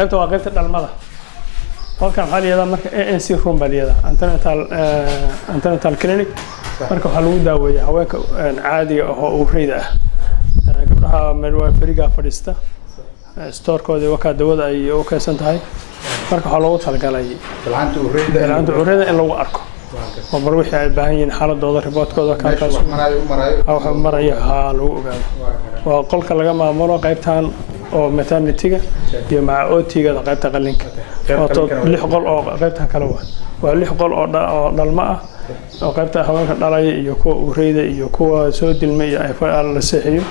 qaybta waa qaybta dhalmada halkan waxaa layihahdaa marka ANC room baa layihahdaa antenatal clinic marka waxaa lagu daaweeyaa haweenka caadiga ah oo uureyda ah gabdhaha midwiferyga fadhiista stoorkooda wakaa dawada ay u kaysan tahay marka waxaa loogu talagalay bilcaanta uureyda in lagu arko oo mar wixii ay baahan yihiin xaaladooda riboodkooda kaakaas waxa maraya haa lagu ogaado waa qolka laga maamulo qaybtan oo maternity-ga iyo maca OT-ga qaybta qalliinka oo 6 qol oo qaybta kale waa 6 qol oo dhalmo ah oo qaybta haweenka dhalaya iyo kuwa uureyda iyo kuwa soo dilmay iyo ay la seexiyo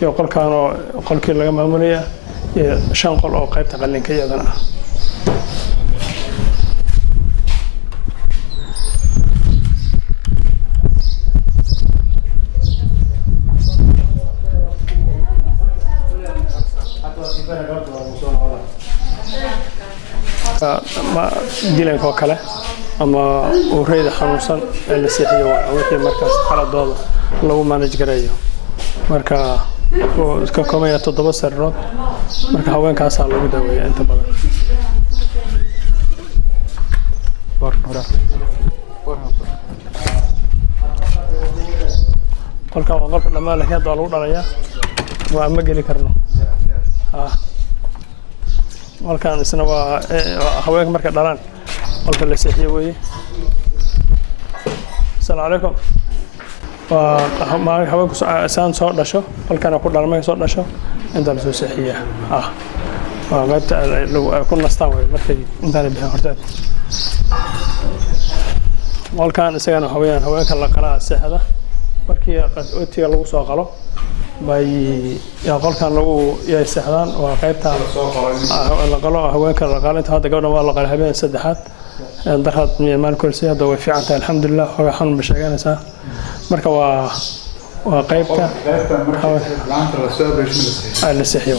iyo qolkan oo qolkii laga maamulaya iyo 5 qol oo qaybta qalliinka iyadana ah ما ديلن كو كله اما uureyda xanuunsan ee la seexiyo wixii markaas xaaladooda lagu manage gareeyo marka ka koomaya 7 sariirood marka haweenkaas lagu daaweeyaa inta badan qolka waa qolka dhamaan laakiin hadda lagu dhalayaa waa ma geli karno halkan isna waa haweenka marka dhalaan qolka la seexiyo weeye assalaamu calaykum waa haweenku saan soo dhasho qolkana ku dhalmay soo dhasho inta la soo seexiyaa waa qaybta ku nastaan way markay intaan bixin horta qolkan isagana haweenka la qalaa seexda markii OT-ga lagu soo qalo bay ya qolkan lagu yeeshaan waa qaybta la qalo haweenka la qalinta hadda gabadha waa la qalay habeen saddexaad darhad miyaan kursi hadda way fiican tahay alxamdulillah waa xanuun ma sheeganaysaa marka waa qaybta laanta la soo beeshay la seexiyo